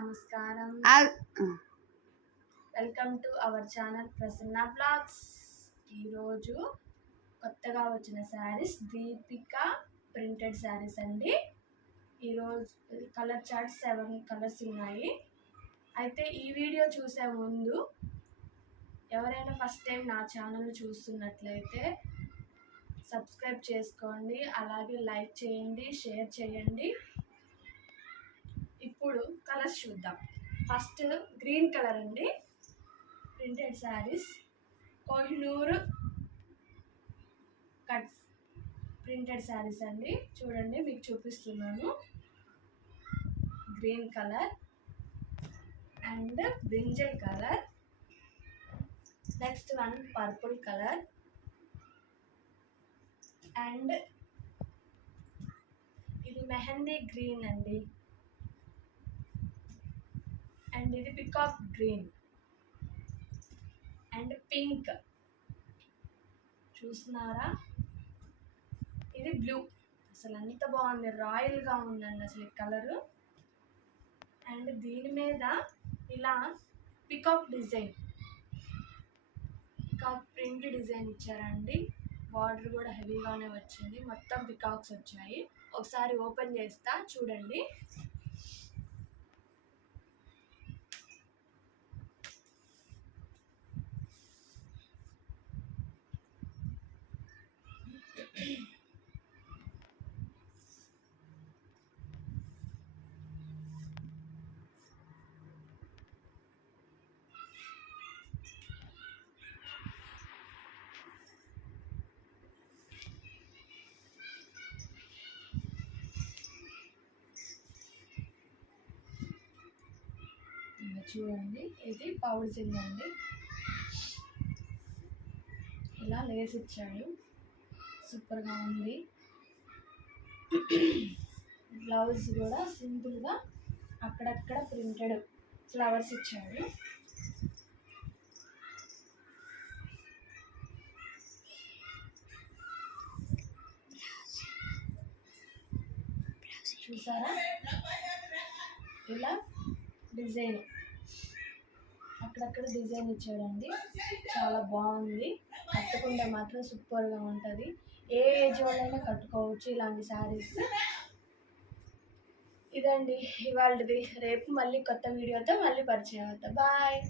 నమస్కారం. Welcome to our channel Prasanna blogs. ఈరోజు కొత్తగా వచ్చిన శారీస్ దీపిక ప్రింటెడ్ శారీస్ అండి. ఈరోజు కలర్ చార్ట్ 7 కలర్స్ ఉన్నాయి. అయితే ఈ వీడియో చూసే ముందు ఎవరైనా ఫస్ట్ టైం నా ఛానల్ చూస్తున్నట్లయితే సబ్స్క్రైబ్ చేసుకోండి, అలాగే లైక్ చేయండి, షేర్ చేయండి. ఇప్పుడు కలర్స్ చూద్దాం. ఫస్ట్ గ్రీన్ కలర్ అండి, printed saris, Kohinoor cuts printed saris అండి. చూడండి, మీకు చూపిస్తున్నాను. Green colour and brinjal colour. Next one purple colour and ఇది మెహందీ గ్రీన్ అండి, అండ్ ఇది పికాక్ గ్రీన్ అండ్ పింక్. చూస్తున్నారా, ఇది బ్లూ. అసలు ఎంత బాగుంది, రాయల్గా ఉందండి అసలు ఈ కలరు. అండ్ దీని మీద ఇలా peacock design, peacock print design ఇచ్చారండి. బార్డర్ కూడా హెవీగానే వచ్చింది, మొత్తం పికాక్స్ వచ్చాయి. ఒకసారి ఓపెన్ చేస్తా, చూడండి. చూడండి, ఇది పౌచింగ్ అండి. ఇలా లేస్ ఇచ్చాడు, సూపర్గా ఉంది. బ్లౌజ్ కూడా సింపుల్గా అక్కడక్కడ ప్రింటెడ్ ఫ్లవర్స్ ఇచ్చాడు. చూసారా, ఇలా డిజైన్ అక్కడక్కడ డిజైన్ ఇచ్చాడండి. చాలా బాగుంది, కట్టుకుంటే మాత్రం సూపర్గా ఉంటుంది. ఏ ఏజ్ వాళ్ళైనా కట్టుకోవచ్చు ఇలాంటి శారీస్. ఇదండి ఇవాళది. రేపు మళ్ళీ కొత్త వీడియోతో మళ్ళీ పరిచయం అవుతా. బాయ్.